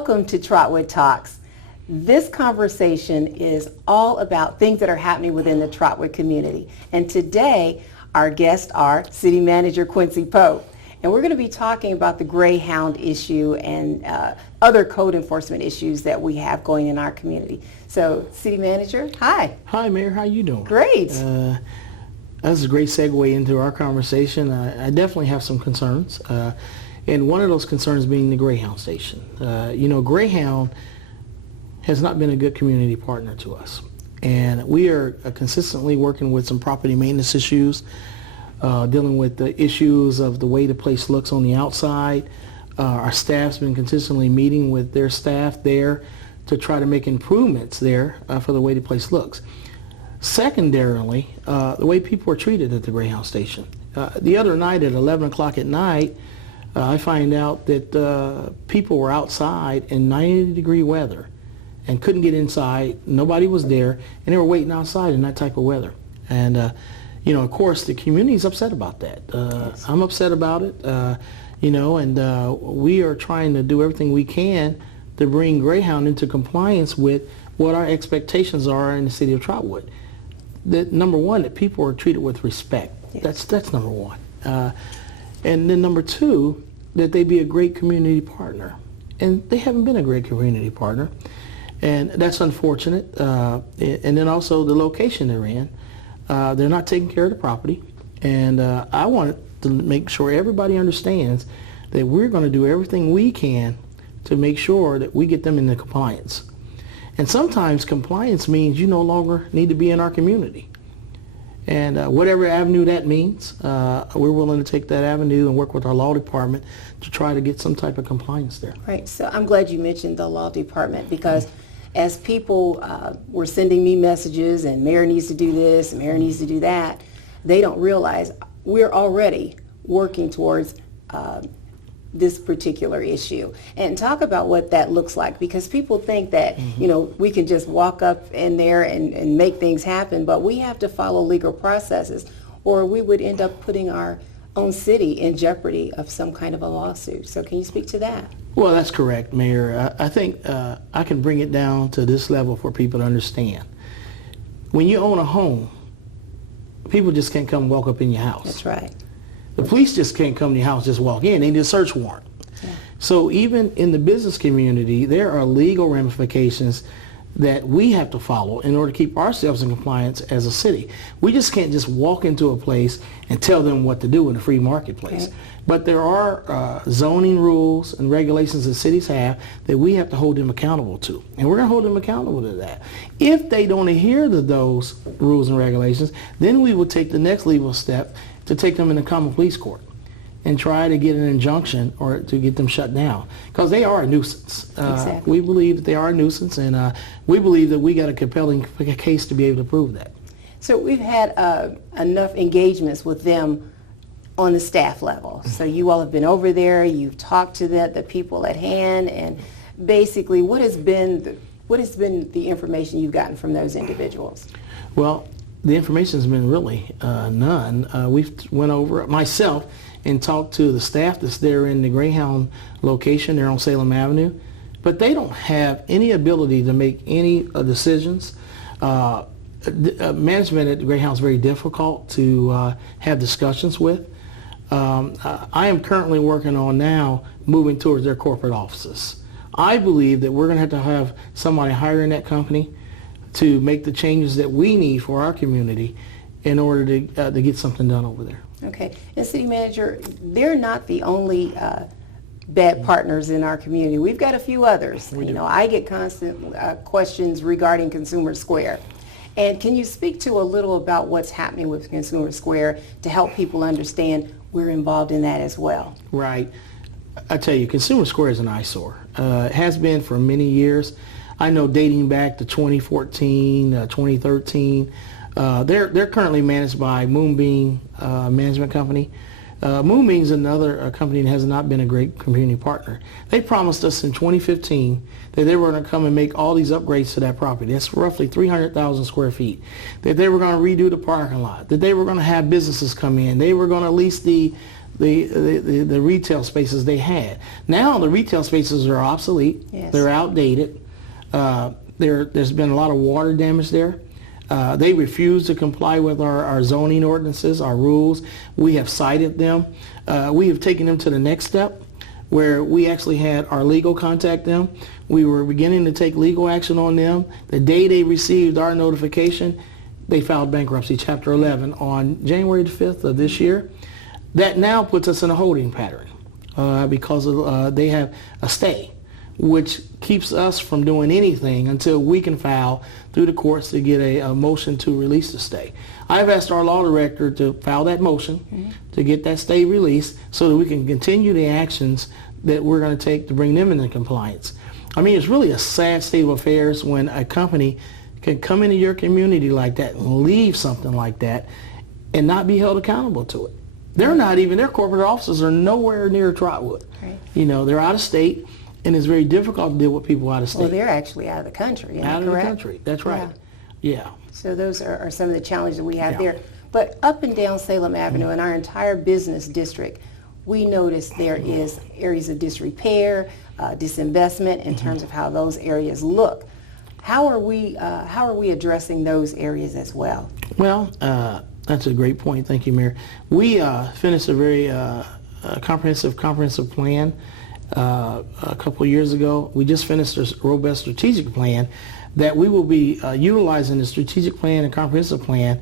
Welcome to Trotwood Talks. This conversation is all about things that are happening within the Trotwood community. And today, our guests are City Manager Quincy Pope. And we're going to be talking about the Greyhound issue and other code enforcement issues that we have going in our community. So, City Manager, hi. Hi, Mayor. How you doing? Great. That's a great segue into our conversation. I definitely have some concerns. And one of those concerns being the Greyhound station. Greyhound has not been a good community partner to us. And we are consistently working with some property maintenance issues, dealing with the issues of the way the place looks on the outside. Our staff's been consistently meeting with their staff there to try to make improvements there for the way the place looks. Secondarily, the way people are treated at the Greyhound station. The other night at 11 o'clock at night, I find out that people were outside in 90-degree weather and couldn't get inside. Nobody was there, and they were waiting outside in that type of weather. And, of course, the community is upset about that. Yes. I'm upset about it, and we are trying to do everything we can to bring Greyhound into compliance with what our expectations are in the city of Trotwood. That, number one, that people are treated with respect. Yes. That's number one. And then number two, that they be a great community partner. And they haven't been a great community partner. And that's unfortunate. And then also the location they're in. They're not taking care of the property. And I want to make sure everybody understands that we're going to do everything we can to make sure that we get them into compliance. And sometimes compliance means you no longer need to be in our community. And whatever avenue that means, we're willing to take that avenue and work with our law department to try to get some type of compliance there. Right. So I'm glad you mentioned the law department because as people were sending me messages and mayor needs to do this, and mayor needs to do that, they don't realize we're already working towards this particular issue. And talk about what that looks like, because people think that, we can just walk up in there and make things happen, but we have to follow legal processes or we would end up putting our own city in jeopardy of some kind of a lawsuit. So can you speak to that? Well, that's correct, Mayor. I think I can bring it down to this level for people to understand. When you own a home, people just can't come walk up in your house. That's right. The police just can't come to your house, just walk in. They need a search warrant. Yeah. So even in the business community, there are legal ramifications that we have to follow in order to keep ourselves in compliance as a city. We just can't just walk into a place and tell them what to do in a free marketplace. Okay. But there are zoning rules and regulations that cities have that we have to hold them accountable to. And we're going to hold them accountable to that. If they don't adhere to those rules and regulations, then we will take the next legal step to take them in the common police court and try to get an injunction or to get them shut down, because they are a nuisance. Exactly. We believe that they are a nuisance, and we believe that we got a compelling case to be able to prove that. So we've had enough engagements with them on the staff level. So you all have been over there, you've talked to the people at hand, and basically what has been the information you've gotten from those individuals? Well, the information's been really none. We've went over myself and talked to the staff that's there in the Greyhound location there on Salem Avenue, but they don't have any ability to make any decisions. Management at the Greyhound is very difficult to have discussions with. I am currently working on now moving towards their corporate offices. I believe that we're going to have somebody hire in that company to make the changes that we need for our community in order to get something done over there. Okay. And City Manager, they're not the only bad partners in our community. We've got a few others. I get constant questions regarding Consumer Square. And can you speak to a little about what's happening with Consumer Square to help people understand we're involved in that as well? Right. I tell you, Consumer Square is an eyesore. It has been for many years. I know dating back to 2014, 2013. They're currently managed by Moonbeam Management Company. Moonbeam is another company that has not been a great community partner. They promised us in 2015 that they were going to come and make all these upgrades to that property. That's roughly 300,000 square feet. That they were going to redo the parking lot. That they were going to have businesses come in. They were going to lease the the retail spaces they had. Now the retail spaces are obsolete. Yes. They're outdated. There's been a lot of water damage there. They refuse to comply with our zoning ordinances, our rules. We have cited them. We have taken them to the next step, where we actually had our legal contact them. We were beginning to take legal action on them. The day they received our notification, they filed bankruptcy, Chapter 11, on January the 5th of this year. That now puts us in a holding pattern because they have a stay, which keeps us from doing anything until we can file through the courts to get a motion to release the stay. I've asked our law director to file that motion to get that stay released so that we can continue the actions that we're going to take to bring them into compliance. I mean, it's really a sad state of affairs when a company can come into your community like that and leave something like that and not be held accountable to it. They're not even, their corporate offices are nowhere near Trotwood. Right. You know, they're out of state, and it's very difficult to deal with people out of state. Well, they're actually out of the country. Out of correct? the country, that's right. Yeah. So those are some of the challenges that we have Yeah. there. But up and down Salem Avenue in our entire business district, we notice there is areas of disrepair, disinvestment in terms of how those areas look. How are we addressing those areas as well? Well, that's a great point. Thank you, Mayor. We finished a very comprehensive plan a couple of years ago. We just finished a robust strategic plan that we will be utilizing the strategic plan and comprehensive plan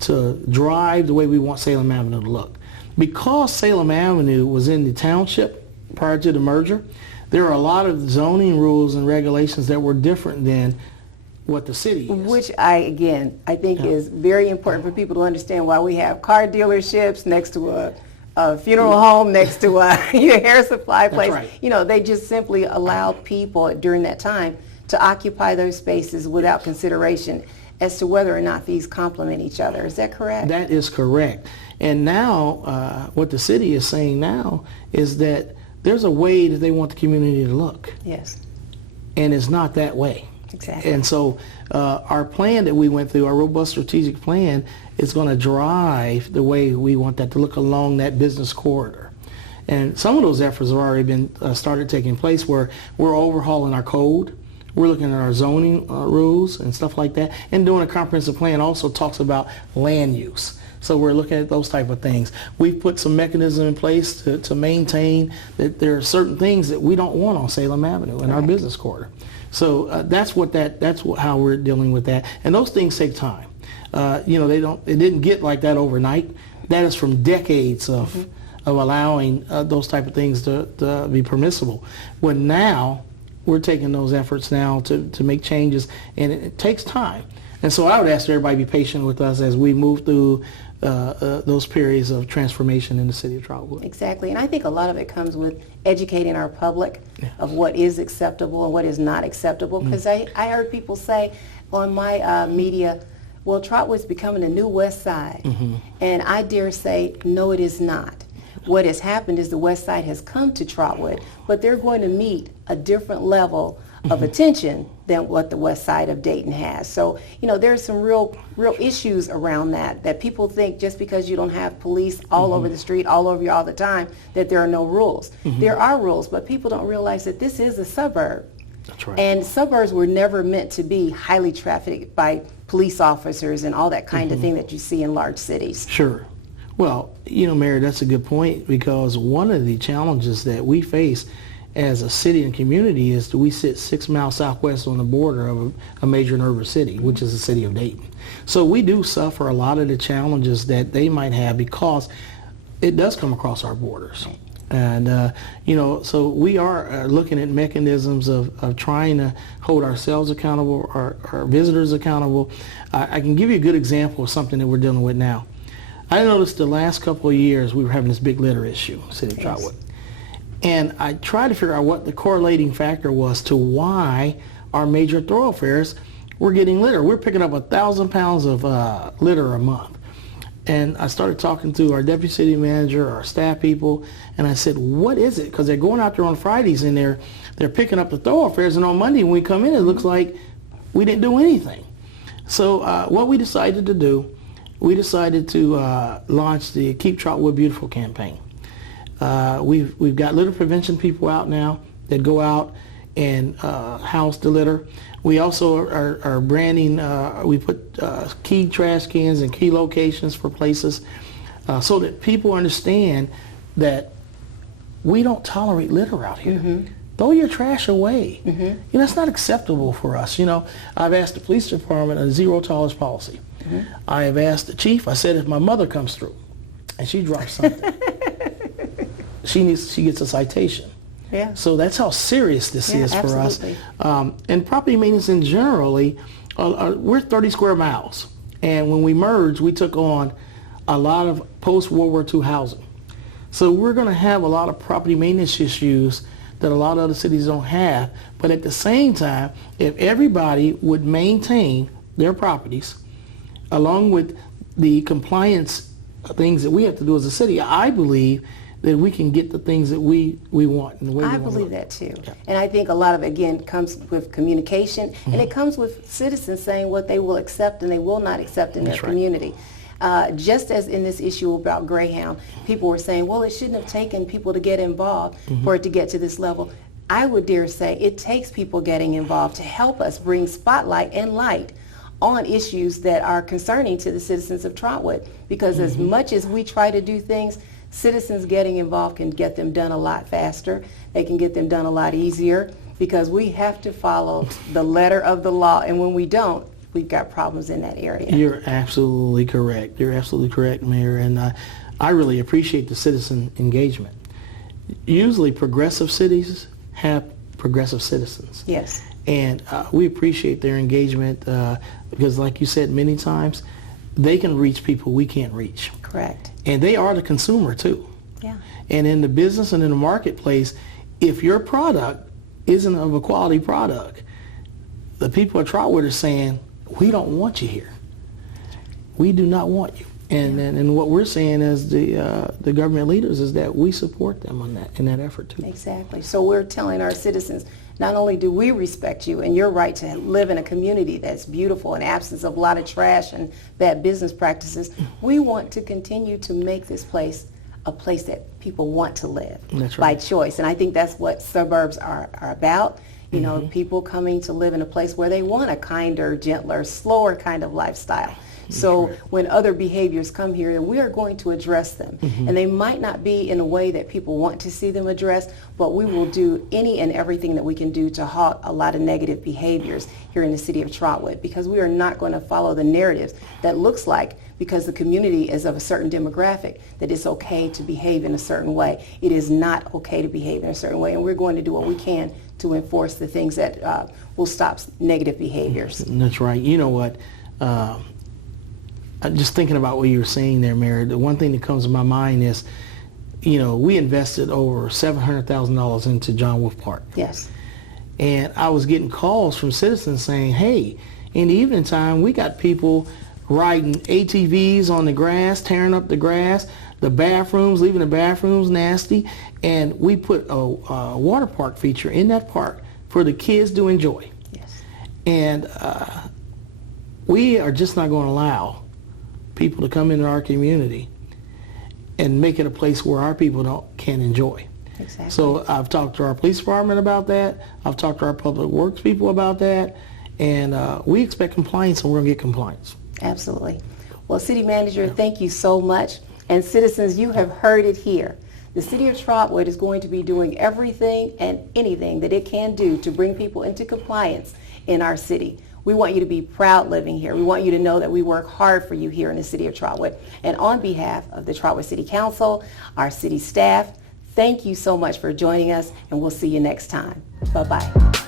to drive the way we want Salem Avenue to look. Because Salem Avenue was in the township prior to the merger, there are a lot of zoning rules and regulations that were different than what the city is. Which I think is very important for people to understand why we have car dealerships next to a funeral home, next to a hair supply place. Right. You know, they just simply allowed people during that time to occupy those spaces without consideration as to whether or not these complement each other. Is that correct? That is correct. And now, what the city is saying now is that there's a way that they want the community to look. Yes. And it's not that way. Exactly. And so our plan that we went through, our robust strategic plan, is going to drive the way we want that to look along that business corridor. And some of those efforts have already been started taking place, where we're overhauling our code. We're looking at our zoning rules and stuff like that. And doing a comprehensive plan also talks about land use. So we're looking at those type of things. We've put some mechanism in place to maintain that there are certain things that we don't want on Salem Avenue in our business corridor. So that's how we're dealing with that. And those things take time. It didn't get like that overnight. That is from decades of allowing those type of things to be permissible. When now we're taking those efforts now to make changes, and it takes time. And so I would ask everybody to be patient with us as we move through those periods of transformation in the city of Trotwood. Exactly, and I think a lot of it comes with educating our public of what is acceptable and what is not acceptable. Because I heard people say on my media, well, Trotwood's becoming a new West Side. And I dare say, no, it is not. What has happened is the West Side has come to Trotwood, but they're going to meet a different level of attention than what the West Side of Dayton has. So, there's some real issues around that people think just because you don't have police all over the street, all over you all the time, that there are no rules. There are rules, but people don't realize that this is a suburb. That's right. And suburbs were never meant to be highly trafficked by police officers and all that kind of thing that you see in large cities. Sure. Well, Mary, that's a good point, because one of the challenges that we face as a city and community is that we sit 6 miles southwest on the border of a major and urban city, which is the city of Dayton. So we do suffer a lot of the challenges that they might have because it does come across our borders. And, so we are looking at mechanisms of trying to hold ourselves accountable, our visitors accountable. I can give you a good example of something that we're dealing with now. I noticed the last couple of years we were having this big litter issue in the city of Trotwood. And I tried to figure out what the correlating factor was to why our major thoroughfares were getting litter. We're picking up 1,000 pounds of litter a month. And I started talking to our deputy city manager, our staff people, and I said, what is it? Because they're going out there on Fridays and they're picking up the thoroughfares, and on Monday when we come in, it looks like we didn't do anything. So what we decided to do, we decided to launch the Keep Trotwood Beautiful campaign. We've got litter prevention people out now that go out and house the litter. We also are branding. We put key trash cans in key locations for places so that people understand that we don't tolerate litter out here. Mm-hmm. Throw your trash away. Mm-hmm. You know, it's not acceptable for us. You know, I've asked the police department a zero tolerance policy. Mm-hmm. I have asked the chief. I said, if my mother comes through and she drops something, she gets a citation. Yeah. So that's how serious this is for absolutely. us. And property maintenance in generally, we're 30 square miles. And when we merged, we took on a lot of post-World War II housing. So we're going to have a lot of property maintenance issues that a lot of other cities don't have. But at the same time, if everybody would maintain their properties, along with the compliance things that we have to do as a city, I believe that we can get the things that we want in the way we want. I believe that too. Yeah. And I think a lot of it, again, comes with communication, mm-hmm. and it comes with citizens saying what they will accept and they will not accept in their community. Just as in this issue about Greyhound, people were saying, well, it shouldn't have taken people to get involved mm-hmm. for it to get to this level. I would dare say it takes people getting involved to help us bring spotlight and light on issues that are concerning to the citizens of Trotwood. Because mm-hmm. as much as we try to do things, citizens getting involved can get them done a lot faster. They can get them done a lot easier because we have to follow the letter of the law. And when we don't, we've got problems in that area. You're absolutely correct. You're absolutely correct, Mayor. And I really appreciate the citizen engagement. Usually progressive cities have progressive citizens. Yes. And we appreciate their engagement because, like you said many times, they can reach people we can't reach. Correct. And they are the consumer too. Yeah. And in the business and in the marketplace, if your product isn't of a quality product, the people at Trotwood are saying, we don't want you here. We do not want you. And what we're saying as the government leaders is that we support them on that in that effort too. Exactly. So we're telling our citizens, not only do we respect you and your right to live in a community that's beautiful in absence of a lot of trash and bad business practices, we want to continue to make this place a place that people want to live by choice. And I think that's what suburbs are about. You know, mm-hmm. people coming to live in a place where they want a kinder, gentler, slower kind of lifestyle. So when other behaviors come here, then we are going to address them. Mm-hmm. And they might not be in a way that people want to see them addressed, but we will do any and everything that we can do to halt a lot of negative behaviors here in the city of Trotwood, because we are not going to follow the narratives that looks like, because the community is of a certain demographic, that it's okay to behave in a certain way. It is not okay to behave in a certain way, and we're going to do what we can to enforce the things that will stop negative behaviors. That's right. You know what? I'm just thinking about what you were saying there, Mary. The one thing that comes to my mind is, you know, we invested over $700,000 into John Wolfe Park. Yes. And I was getting calls from citizens saying, hey, in the evening time, we got people riding ATVs on the grass, tearing up the grass, the bathrooms, leaving the bathrooms nasty. And we put a water park feature in that park for the kids to enjoy. Yes. And we are just not going to allow people to come into our community and make it a place where our people can enjoy. Exactly. So I've talked to our police department about that. I've talked to our public works people about that. And we expect compliance, and we're going to get compliance. Absolutely. Well, City Manager, thank you so much. And citizens, you have heard it here. The City of Trotwood is going to be doing everything and anything that it can do to bring people into compliance in our city. We want you to be proud living here. We want you to know that we work hard for you here in the City of Trotwood. And on behalf of the Trotwood City Council, our city staff, thank you so much for joining us, and we'll see you next time. Bye-bye.